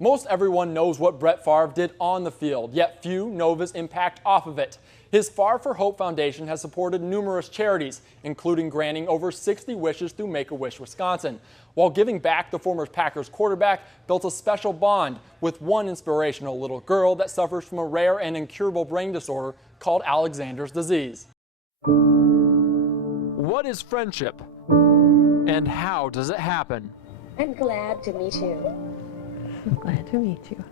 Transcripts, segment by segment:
Most everyone knows what Brett Favre did on the field, yet few know of his impact off of it. His Favre for Hope Foundation has supported numerous charities, including granting over 60 wishes through Make-A-Wish Wisconsin. While giving back, the former Packers quarterback built a special bond with one inspirational little girl that suffers from a rare and incurable brain disorder called Alexander's disease. What is friendship? And how does it happen? I'm glad to meet you. I'm glad to meet you.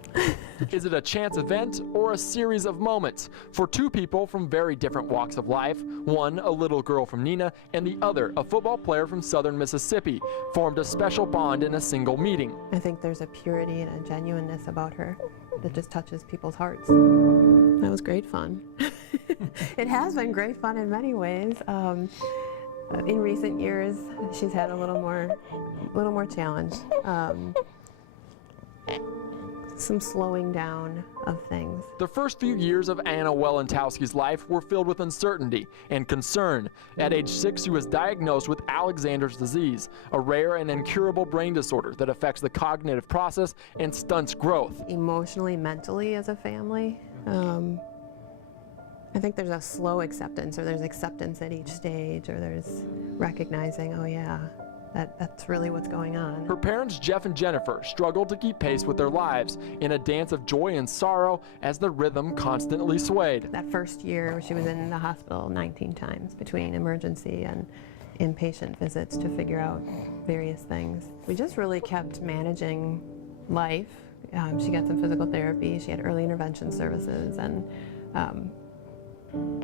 Is it a chance event or a series of moments for two people from very different walks of life? One, a little girl from Neenah, and the other, a football player from southern Mississippi, formed a special bond in a single meeting. I think there's a purity and a genuineness about her that just touches people's hearts. That was great fun. It has been great fun in many ways. In recent years, she's had a little more challenge. Some slowing down of things. The first few years of Anna Welentowski's life were filled with uncertainty and concern. At age 6, she was diagnosed with Alexander's disease, a rare and incurable brain disorder that affects the cognitive process and stunts growth. Emotionally, mentally, as a family, I think there's a slow acceptance, or there's acceptance at each stage, or there's recognizing, oh yeah, that's really what's going on. Her parents, Jeff and Jennifer, struggled to keep pace with their lives in a dance of joy and sorrow as the rhythm constantly swayed. That first year, she was in the hospital 19 times between emergency and inpatient visits to figure out various things. We just really kept managing life. She got some physical therapy, she had early intervention services, and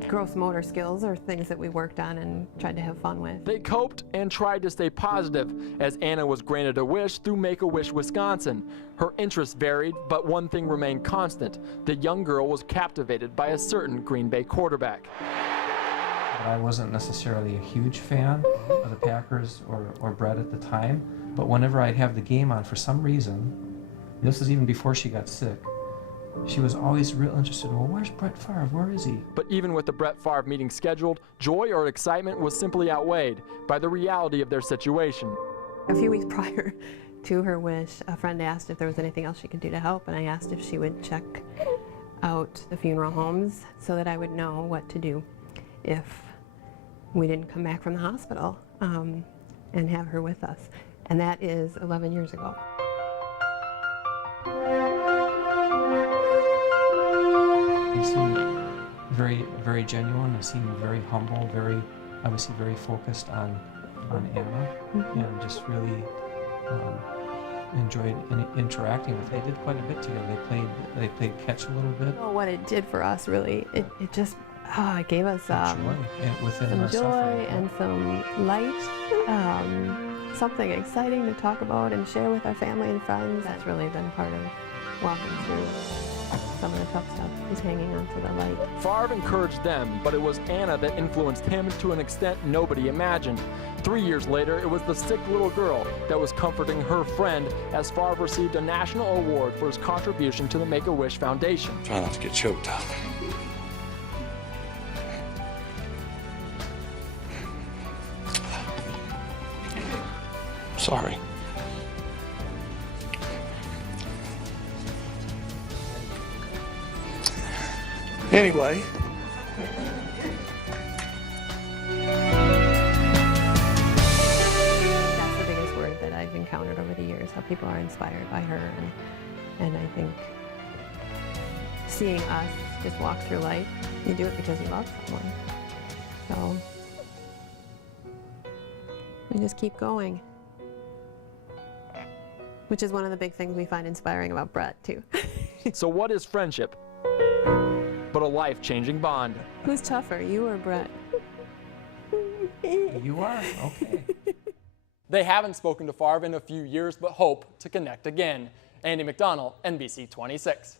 gross motor skills are things that we worked on and tried to have fun with. They coped and tried to stay positive as Anna was granted a wish through Make-A-Wish Wisconsin. Her interests varied, but one thing remained constant. The young girl was captivated by a certain Green Bay quarterback. I wasn't necessarily a huge fan of the Packers or Brett at the time, but whenever I'd have the game on for some reason, this was even before she got sick, she was always real interested. Well, where's Brett Favre? Where is he? But even with the Brett Favre meeting scheduled, joy or excitement was simply outweighed by the reality of their situation. A few weeks prior to her wish, a friend asked if there was anything else she could do to help, and I asked if she would check out the funeral homes so that I would know what to do if we didn't come back from the hospital, and have her with us. And that is 11 years ago. He seemed very, very genuine. He seemed very humble, obviously very focused on Anna, and just really enjoyed interacting with her. They did quite a bit together. They played catch a little bit. Oh, what it did for us, really, it just it gave us some joy and some light, something exciting to talk about and share with our family and friends. That's really been part of walking through some of the tough stuff, is hanging on to the light. Favre encouraged them, but it was Anna that influenced him to an extent nobody imagined. 3 years later, it was the sick little girl that was comforting her friend as Favre received a national award for his contribution to the Make-A-Wish Foundation. Try not to get choked up. Sorry. Anyway. That's the biggest word that I've encountered over the years, how people are inspired by her, and I think seeing us just walk through life, you do it because you love someone. So we just keep going, which is one of the big things we find inspiring about Brett, too. So what is friendship? But a life-changing bond. Who's tougher, you or Brett? You are? Okay. They haven't spoken to Favre in a few years, but hope to connect again. Andy McDonald, NBC 26.